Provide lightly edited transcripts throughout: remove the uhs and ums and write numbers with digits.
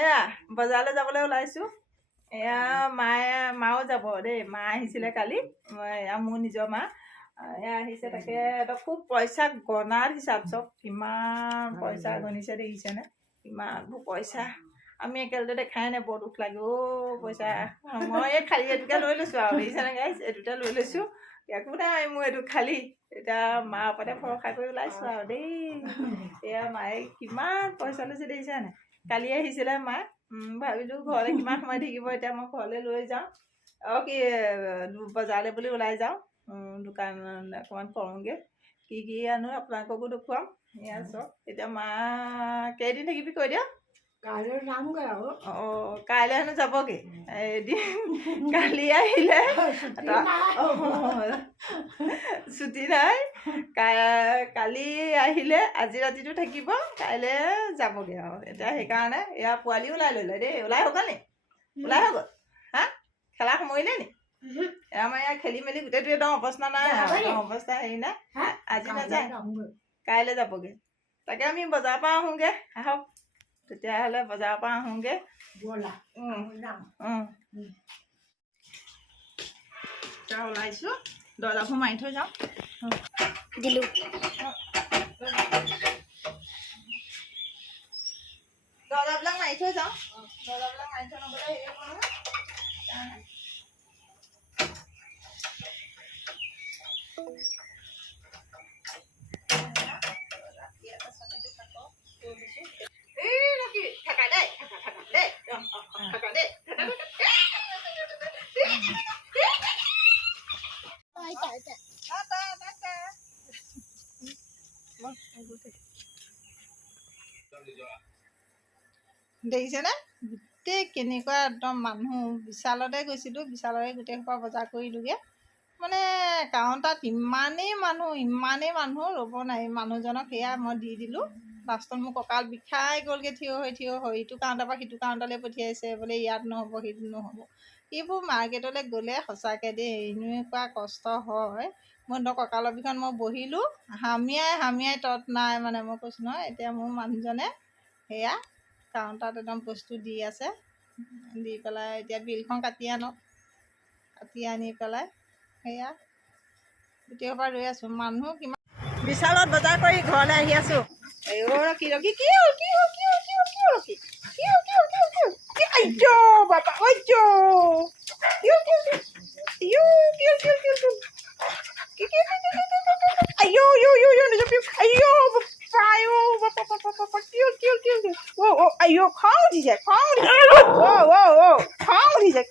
এয়া বজাৰলৈ যাবলৈ ওলাইছোঁ। এয়া মাও যাব দেই। মা আহিছিলে কালি, এয়া মোৰ নিজৰ মা এয়া আহিছে। তাকে এটা খুব পইচা গণাৰ হিচাপ চব কিমান পইচা গণিছে দেখিছেনে? কিমানবোৰ পইচা আমি একেলগে দেখাই নাই, বৰ দুখ লাগে পইচা। মই এই খালী এইটোকে লৈ লৈছোঁ আৰু দেখিছেনে গাইছ, এইটোতে লৈ লৈছোঁ। একো নাই মোৰ এইটো খালী। এতিয়া মাৰ ওপৰতে ভৰসা কৰি ওলাইছোঁ আৰু দেই। এয়া মায়ে কিমান পইচা লৈছে দেখিছে নাই? কালি আহিছিলে মা, ভাবিলোঁ ঘৰলৈ কিমান সময় থাকিব, এতিয়া মই ঘৰলৈ লৈ যাওঁ আৰু কি বজাৰলৈ বুলি ওলাই যাওঁ। দোকান অকণমান কৰোঁগৈ, কি কি আনো আপোনালোককো দেখুৱাম। এয়া চব এতিয়া মা কেইদিন থাকিবি কৈ দিয়ক। কাইলৈ যামগৈ আৰু। কাইলৈ হেনো যাবগৈ এদিন। কালি আহিলে ছুটি নাই। কালি আহিলে আজি ৰাতিটো থাকিব, কাইলৈ যাবগৈ আৰু। এতিয়া সেইকাৰণে এয়া পোৱালি ওলাই ল'লে দেই। ওলাই হৈ গ'ল নি? ওলাই হৈ গ'ল? হা খেলা সামৰিলে নি? আমাৰ ইয়াত খেলি মেলি গোটেইটো একদম অৱস্থা নাই, একদম অৱস্থা হেৰি নাই। আজি নাযায়, কাইলৈ যাবগৈ। তাকে আমি বজাৰৰ পৰা আহোঁগৈ, আহক তেতিয়াহ'লে বজাৰৰ পৰা আহোঁগৈ। এতিয়া ওলাইছোঁ, দৰ্জাবোৰ মাৰি থৈ যাওঁ। দিলোঁ দৰ্জাবিলাক মাৰি থৈ যাওঁ। দৰ্জাবিলাক মাৰি থৈ নগ'লে হেৰি হ'ব নহয়। দেখিছেনে গোটেই কেনেকুৱা একদম মানুহ। বিশালতে গৈছিলোঁ, বিশালতে গোটেই সোপা বজাৰ কৰিলোঁগৈ। মানে কাউণ্টাৰত ইমানেই মানুহ ৰ'ব নাই। মানুহজনক সেয়া মই দি দিলোঁ। লাষ্টত মোৰ কঁকাল বিষাই গ'লগৈ থিয় হৈ। ইটো কাউণ্টাৰৰ পৰা সিটো কাউণ্টাৰলৈ পঠিয়াইছে, বোলে ইয়াত নহ'ব সিটো নহ'ব। এইবোৰ মাৰ্কেটলৈ গ'লে সঁচাকৈ দেই এনেকুৱা কষ্ট হয়। মই কঁকালৰ বিষত মই বহিলোঁ, হামিয়াই তত নাই মানে। মই কৈছোঁ নহয়, এতিয়া মোৰ মানুহজনে সেয়া কাউণ্টাৰত একদম বস্তু দি আছে। দি পেলাই এতিয়া বিলখন কাটি আনক, কাটি আনি পেলাই সেয়া গোটেই সোপা ৰৈ আছোঁ। মানুহ কিমান। বিশালত বজাৰ কৰি ঘৰলৈ আহি আছোঁ। খং উঠিছে।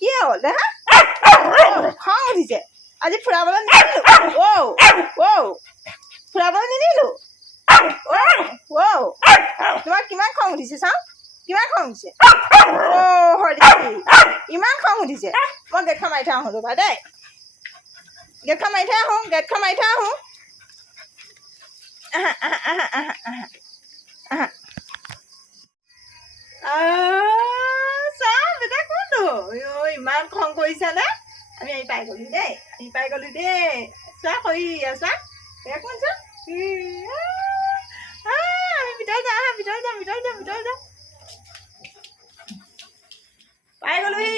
কি হ'ল দেখা? খং উঠিছে। আজি ফুৰাবলৈ নিনিলোঁ। ফুৰাবলৈ নিনিলোঁ। তোমাৰ কিমান খং উঠিছে চাওঁ, কিমান খং উঠিছে। ইমান খং উঠিছে। মই গেটখন মাৰি থৈ আহোঁ ৰ'বা দেই। গেটখন মাৰি থৈ আহোঁ। চাওঁ বেটা কোনটো? ইমান খং কৰিছানে? আমি আহি পাই গ'লো দেই, চোৱা কৰি চোৱা এয়া কোন চোৱা। আমি ভিতৰত যাওঁ, পাই গ'লোহি।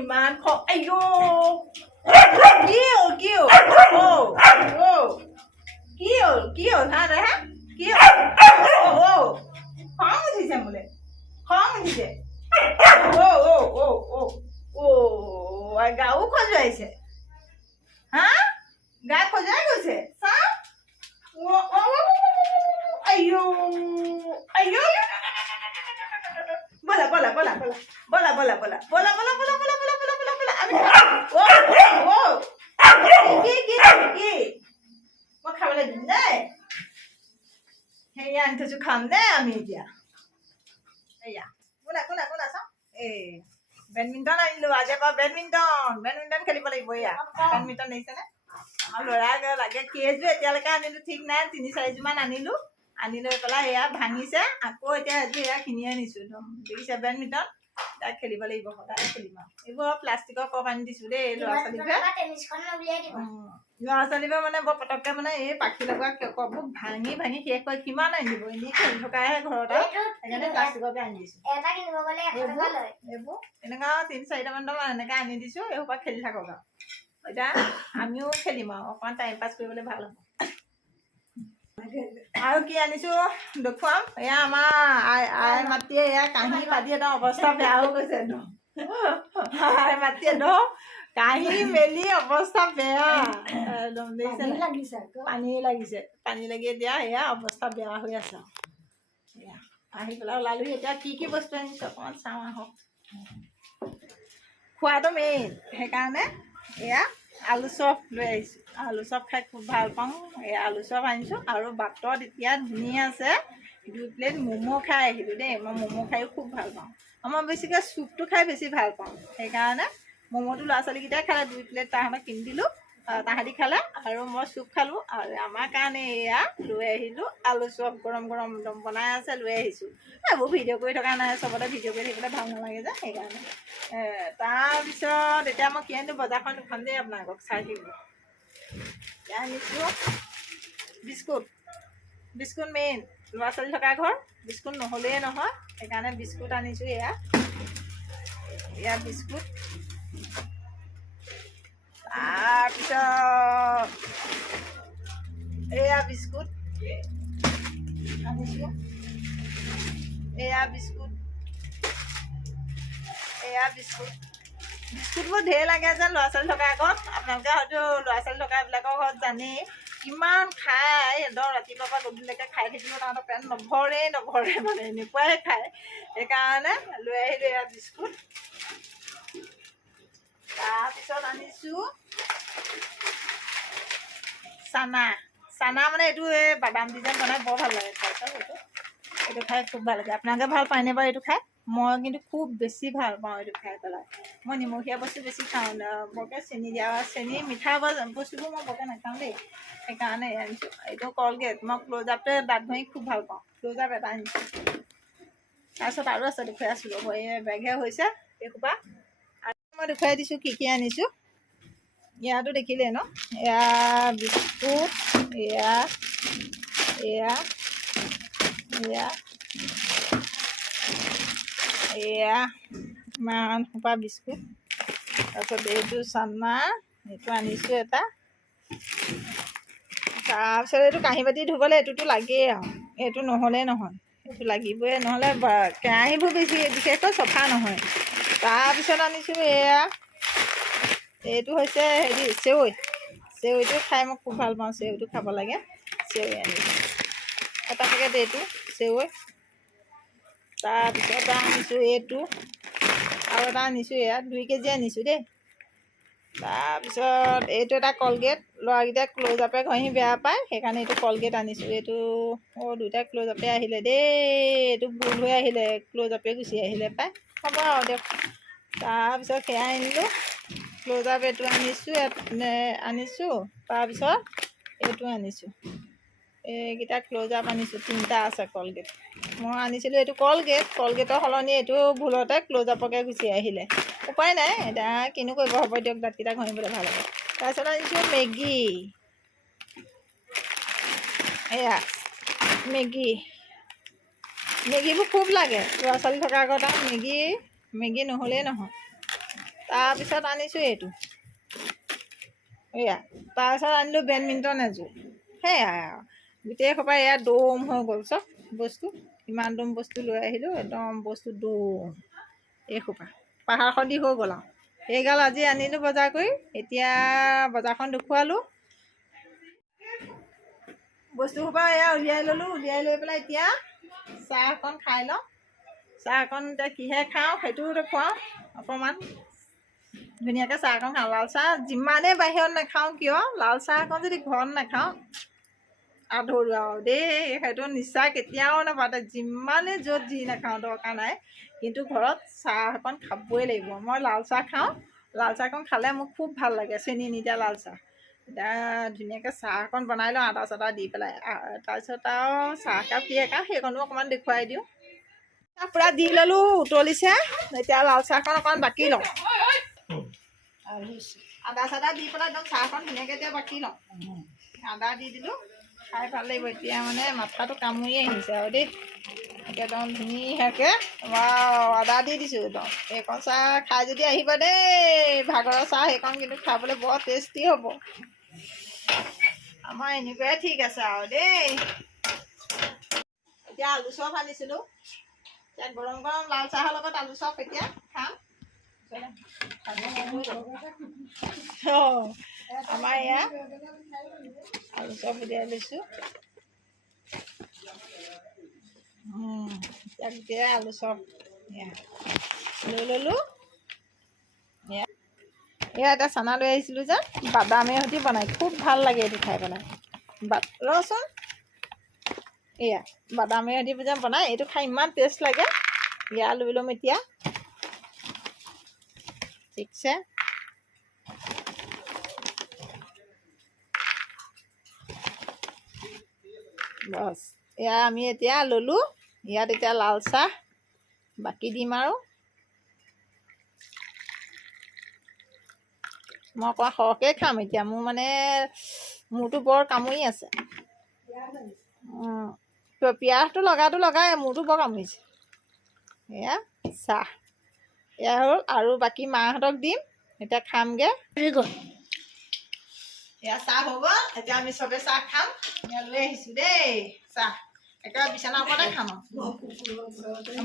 ইমান খং। কি হ'ল হা দেহা? কি হ'ল? খং উঠিছে মোলে, খং উঠিছে। গাও খজুৱাইছে। হা গা খজুৱাই গৈছে। চাওঁ মই খাবলৈ দিম দেই। সেয়া আনি থৈছোঁ, খাম দেই আমি এতিয়া। এয়া কোনা চাওঁ। বেডমিণ্টন আনিলোঁ। আজিৰ পৰা বেডমিণ্টন খেলিব লাগিব। এয়া বেডমিণ্টন দেখিছেনে? আমাৰ ল'ৰাক লাগে কেইযোৰ এতিয়ালৈকে আনিলোঁ ঠিক নাই, 3-4যোৰমান আনিলোঁ। আনি লৈ পেলাই এয়া ভাঙিছে আকৌ। এতিয়া আজি এয়া কিনি আনিছোঁ একদম দেখিছে বেডমিণ্টন। তাই খেলিব লাগিব সদায় খেলিম আৰু এইবোৰ প্লাষ্টিকৰ কপ আনি দিছোঁ দেই ল'ৰা ছোৱালীবোৰে ল'ৰা ছোৱালীবোৰে মানে বৰ পটককৈ মানে এই পাখি লগা কপবোৰ ভাঙি ভাঙি শেষ কৰি কিমান আনি দিব এনেই খেলি থকাহে ঘৰত আৰু সেইকাৰণে প্লাষ্টিককে আনি দিছোঁ এইবোৰ এনেকুৱা 3-4টামান এনেকৈ আনি দিছোঁ এইসোপা খেলি থাকক আৰু এতিয়া আমিও খেলিম আৰু অকণমান টাইম পাছ কৰিবলৈ ভাল হ'ব আৰু কি আনিছো দেখুৱাম এয়া আমাৰ আই মাতৃয়ে এয়া কাঁহী পাতি একদম অৱস্থা বেয়া হৈ গৈছে একদম আই মাতৃয়ে একদম কাঁহী মেলি অৱস্থা বেয়া একদম দেখিছে পানী লাগি এতিয়া এয়া অৱস্থা বেয়া হৈ আছে এয়া আহি পেলাই ওলালো এতিয়া কি বস্তু আনিছো অকণমান চাওঁ আহক খোৱাটো মেইন সেইকাৰণে এয়া আলু চপ লৈ আহিছোঁ আলু চপ খাই খুব ভাল পাওঁ এই আলু চপ আনিছোঁ আৰু বাটত এতিয়া ধুনীয়া আছে 2 প্লেট ম'ম' খাই আহিলোঁ দেই মই ম'ম' খায়ো খুব ভাল পাওঁ মই বেছিকৈ চুপটো খাই বেছি ভাল পাওঁ সেইকাৰণে ম'ম'টো ল'ৰা ছোৱালীকেইটাই খালে 2 প্লেট তাহাঁতক কিনি দিলোঁ তাহাঁতি খালে আৰু মই চুপ খালোঁ আৰু আমাৰ কাৰণে এয়া লৈ আহিলোঁ আলু চপ গৰম গৰম একদম বনাই আছে লৈ আহিছোঁ এইবোৰ ভিডিঅ' কৰি থকা নাই চবতে ভিডিঅ' কৰি থাকিবলৈ ভাল নালাগে যে সেইকাৰণে তাৰপিছত এতিয়া মই কি আনিলোঁ বজাৰখন দুখন দেই আপোনালোকক চাই থাকিব এতিয়া আনিছোঁ বিস্কুট মেইন ল'ৰা ছোৱালী থকা ঘৰ বিস্কুট নহ'লেই নহয় সেইকাৰণে বিস্কুট আনিছোঁ এয়া বিস্কুট তাৰপিছত এয়া বিস্কুট আনিছোঁ বিস্কুটবোৰ ঢেৰ লাগে যে ল'ৰা ছোৱালী থকা ঘৰত আপোনালোকে হয়তো ল'ৰা ছোৱালী থকাবিলাকৰ ঘৰত জানেই কিমান খায় একদম ৰাতিপুৱাৰ পৰা গধূলিলৈকে খাই থাকিব তাহাঁতৰ পেট নভৰে মানে এনেকুৱাই খায় সেইকাৰণে লৈ আহিলোঁ এয়া বিস্কুট তাৰপিছত আনিছোঁ চানা মানে এইটো এই বাদাম দি যেন বনাই বৰ ভাল লাগে খাই এইটো খাই খুব ভাল লাগে আপোনালোকে ভাল পায়নে বাৰু এইটো খাই মই কিন্তু খুব বেছি ভাল পাওঁ এইটো খাই পেলাই মই নিমখীয়া বস্তু বেছি খাওঁ বৰকৈ চেনি মিঠা বস্তুবোৰ মই বৰকৈ নাখাওঁ দেই সেইকাৰণে আনিছোঁ এইটো কলগেট মই ক্ল'জআপটোৱে দাঁত ঘঁহি খুব ভাল পাওঁ ক্ল'জআপ এটা আনিছোঁ তাৰপিছত আৰু আছে দেখুৱাই আছোঁ ৰ'ব এই বেগহে হৈছে এইসোপা আৰু মই দেখুৱাই দিছোঁ কি আনিছোঁ ইয়াতো দেখিলে ন এয়া বিস্কুট এয়া ইমান সোপা বিস্কুট তাৰপিছত এইটো চানা এইটো আনিছোঁ এটা তাৰপিছত এইটো কাঁহী বাতি ধুবলৈ এইটোতো লাগেই আৰু এইটো নহ'লেই নহয় এইটো লাগিবই নহ'লে কেৰাহীবোৰ বিশেষকৈ চফা নহয় তাৰপিছত আনিছোঁ এইটো হৈছে চেৱৈটো খাই মই খুব ভাল পাওঁ চেৱৈটো খাব লাগে চেৱৈ আনিছোঁ এটা পেকেট এইটো চেৱৈ তাৰপিছত আনিছোঁ এইটো আৰু এটা আনিছোঁ 2 কেজি আনিছোঁ দেই তাৰপিছত এইটো এটা কলগেট ল'ৰাকেইটাই ক্ল'জআপে ঘঁহি বেয়া পায় সেইকাৰণে এইটো কলগেট আনিছোঁ এইটো দুইটা ক্ল'জআপে আহিলে দেই এইটো ভুল হৈ আহিলে ক্ল'জআপে গুচি আহিলে পায় হ'ব আৰু দিয়ক তাৰপিছত সেয়া আনিলোঁ ক্ল'জআপ এইটো আনিছোঁ তাৰপিছত এইটো আনিছোঁ এইকেইটা ক্ল'জআপ আনিছোঁ 3টা আছে কলগেট মই আনিছিলোঁ এইটো কলগেটৰ সলনি এইটো ভুলতে ক্ল'জআপকে গুচি আহিলে উপায় নাই এতিয়া কিনো কৰিব হ'ব দিয়ক দাঁতকেইটা ঘঁহিবলৈ ভাল হ'ব তাৰপিছত আনিছোঁ মেগীবোৰ খুব লাগে ল'ৰা ছোৱালী থকাৰ আগত আৰু মেগী নহ'লেই নহয় তাৰপিছত আনিছোঁ এইটো তাৰপিছত আনিলোঁ বেডমিণ্টন এযোৰ সেয়াই আৰু গোটেই সোপা দম হৈ গ'ল চব বস্তু ইমান দম বস্তু লৈ আহিলোঁ একদম বস্তু দম এইসোপা পাহাৰখন দি হৈ গ'ল আৰু এইগাল আজি আনিলোঁ বজাৰ কৰি এতিয়া বজাৰখন দেখুৱালোঁ বস্তুসোপা উলিয়াই ল'লোঁ উলিয়াই লৈ পেলাই এতিয়া চাহ অকণ খাই লওঁ চাহ অকণ এতিয়া কিহে খাওঁ সেইটোও দেখুৱাওঁ অকণমান ধুনীয়াকৈ চাহ অকণ খাওঁ লাল চাহ যিমানেই বাহিৰত নাখাওঁ কিয় লাল চাহ অকণ যদি ঘৰত নাখাওঁ আধৰুৱা আৰু দেই সেইটো নিচা কেতিয়াও নাপাতে যিমানেই য'ত যি নাখাওঁ দৰকাৰ নাই কিন্তু ঘৰত চাহ অকণ খাবই লাগিব মই লাল চাহ খাওঁ লাল চাহকণ খালে মোক খুব ভাল লাগে চেনি নিদিয়া লাল চাহ এতিয়া ধুনীয়াকৈ চাহ অকণ বনাই লওঁ আদা চাদা দি পেলাই তাৰপিছত আৰু চাহকাপ কি একাপ সেইকণো অকণমান দেখুৱাই দিওঁ পুৰা দি ললো উতলিছে এতিয়া লাল চাহখন অকণ বাকি লওঁ আদা চাদা দি পেলাই একদম চাহখন ধুনীয়াকৈ এতিয়া বাকি লওঁ আদা দি দিলো খাই ভাল লাগিব এতিয়া মানে মাথাটো কামুৰি আহিছে আৰু দেই একদম ধুনীয়াকৈ আদা দি দিছোঁ একদম এইকণ চাহ খাই যদি আহিবা দেই ভাগৰৰ চাহ সেইকণ কিন্তু খাবলৈ বৰ টেষ্টি হ'ব আমাৰ এনেকুৱাই ঠিক আছে আৰু দেই এতিয়া আলু চপ আনিছিলোঁ এতিয়া গৰম গৰম লাল চাহৰ লগত আলু চপ এতিয়া খাম আমাৰ এয়া আলু চপ উলিয়াই লৈছোঁ এতিয়া গোটেই আলু চপ লৈ ল'লোঁ এয়া এটা চানা লৈ আহিছিলোঁ যে বাদামেৰ সৈতে বনাই খুব ভাল লাগে এইটো খাই পেলাই ৰচোন এয়া বাদামেৰ সৈতে যে বনাই এইটো খাই ইমান টেষ্ট লাগে এয়া লৈ ল'ম এতিয়া ঠিকছে বছ এয়া আমি এতিয়া ল'লোঁ ইয়াত এতিয়া লাল চাহ বাকি দিম আৰু মই অকণমান সৰহকৈ খাম এতিয়া মোৰ মানে মূৰটো বৰ কামুৰি আছে পিঁয়াজটো লগাই মূৰটো বৰ কামুৰিছে এয়া চাহ এয়া হ'ল আৰু বাকী মাহঁতক দিম এতিয়া খামগৈ এয়া চাহ হৈ গ'ল এতিয়া আমি চবে চাহ খাম এয়া লৈ আহিছোঁ দেই চাহ একেবাৰে বিচনাৰ ওপৰতে খাম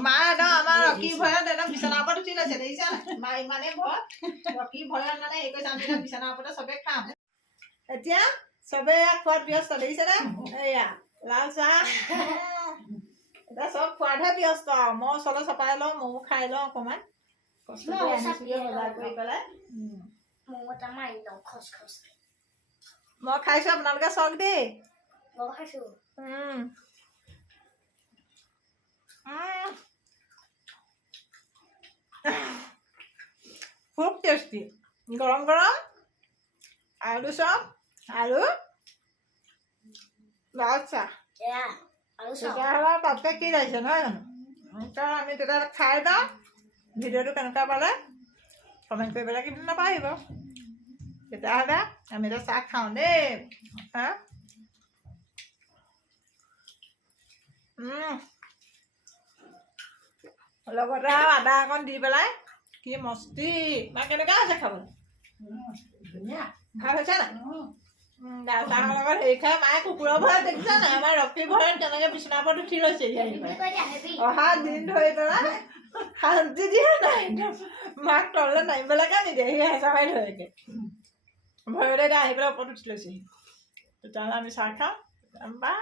মা একদম আমাৰ ৰকী ভয়ত একদম বিচনাৰ ওপৰত উঠি লৈছে দেখিছা মা ইমানেই ভয় ৰকী ভয়ত মানে হেৰি কৰিছে আমি বিচনাৰ ওপৰতে চবে খাম এতিয়া চবে খোৱাত ব্যস্ত দেখিছেনে এয়া লাল চাহ এতিয়া চব খোৱাতহে ব্যস্ত আৰু মই ওচৰলৈ চপাই লওঁ ময়ো খাই লওঁ অকণমান কষ্ট কৰি আনিছোঁগৈ বজাৰ কৰি পেলাই মই খাইছোঁ আপোনালোকে চাওক দেই খুব টেষ্টি গৰম গৰম আলু চপ আৰু লাল চাহ তেতিয়াহ'লে তাতকৈ কি লাগিছে নহয় জানো কাৰণ আমি তেতিয়াহ'লে খাই যাওঁ ভিডিঅ'টো কেনেকুৱা পালে কমেণ্ট কৰিবলৈ কিন্তু নাপাহৰিব তেতিয়াহ'লে আমি এতিয়া চাহ খাওঁ দেই হা লগতে আৰু আদা অকণ দি পেলাই কি মস্তি মা কেনেকুৱা হৈছে খাবলৈ ধুনীয়া ভাল হৈছে নাই লাল চাহৰ লগত হেৰি খাই মায়ে কুকুৰৰ ভয়ত দেখিছা নাই আমাৰ ৰক্তিৰ ভয়ত কেনেকৈ বিচনাৰ ওপৰত উঠি লৈছে অহা দিন ধৰি পেলাই শান্তি দিয়ে নাই মাক তললৈ নামিবলৈকে নিদিয়ে সি হেঁচা মাৰি ধৰেগে ভয়তে এতিয়া আহি পেলাই ওপৰত উঠি লৈছেহি তেতিয়াহ'লে আমি চাহ খাওঁ বা